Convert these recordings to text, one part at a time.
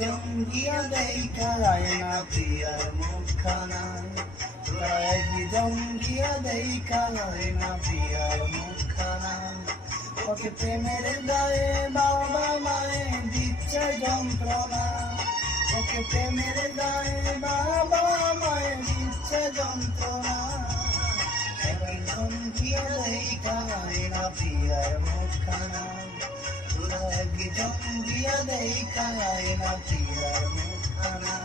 জঙ্গিয়া দেখা আয়না প্রিয়ার মুখখানা, জঙ্গিয়া দেখা আয়না প্রিয়ার মুখখানা। ওকে প্রেমের গায়ে বাবা মায়ে দিচ্ছে যন্ত্রণা, ওকে প্রেমের গায়ে বাবা মায়ে দিচ্ছে যন্ত্রণা। জঙ্গিয়া দেখা আয়না প্রিয়ার মুখখানা, জঙ্গিয়া দেখা আয়না প্রিয়ার মুখখানা।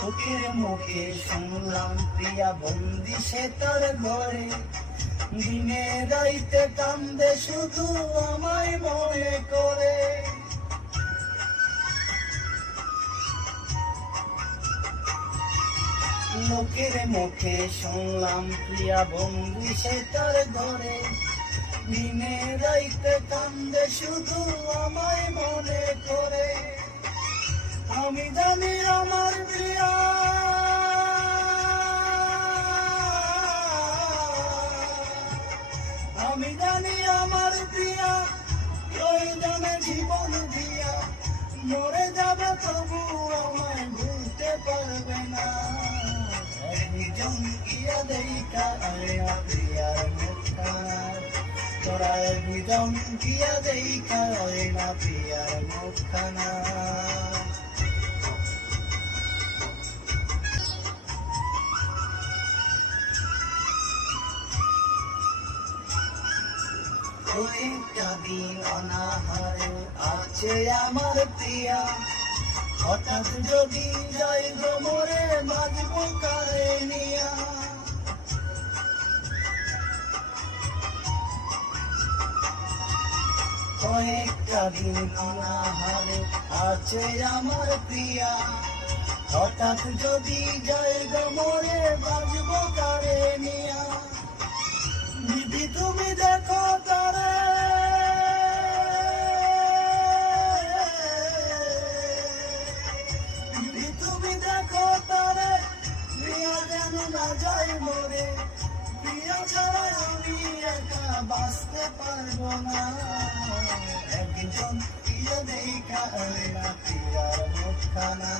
মুখে মুখে শুনলাম প্রিয়া বন্দি সে তার ঘরে, দিনে রাইতে কান্দে শুধু আমায় মনে করে। লোকের মুখে শুনলাম প্রিয়া বন্দি সে তার ঘরে, দিনে রাইতে কান্দে শুধু আমায় মনে করে। আমি জানি আমার প্রিয়া, আমি জানি আমার প্রিয়া প্রয়োজনে জীবন দিয়া মরে যাবে, তবু আমায় ভুলতে পারবে না। জঙ্গিয়া দেখা আয়না প্রিয়ার মুখখানা, তোরা জঙ্গিয়া দেখা আয়না প্রিয়ার মুখখানা। একটা দিন অনাহারে আছে আমার প্রিয়া, হঠাৎ যদি যাই গো মরে বাজবো কারে নিয়া। কয়েকটা দিন অনাহারে আছে আমার প্রিয়া, হঠাৎ যদি যাই গো মরে বাজবো কারে নিয়া। দিদি তুমি দেখো তারে, দিদি তুমি দেখো তারে, প্রিয়া যেন না যায় মরে, প্রিয়া ছাড়া আমি একা বাঁচতে পারবো না। একজন প্রিয়া দেখা আয়না প্রিয়ার মুখখানা।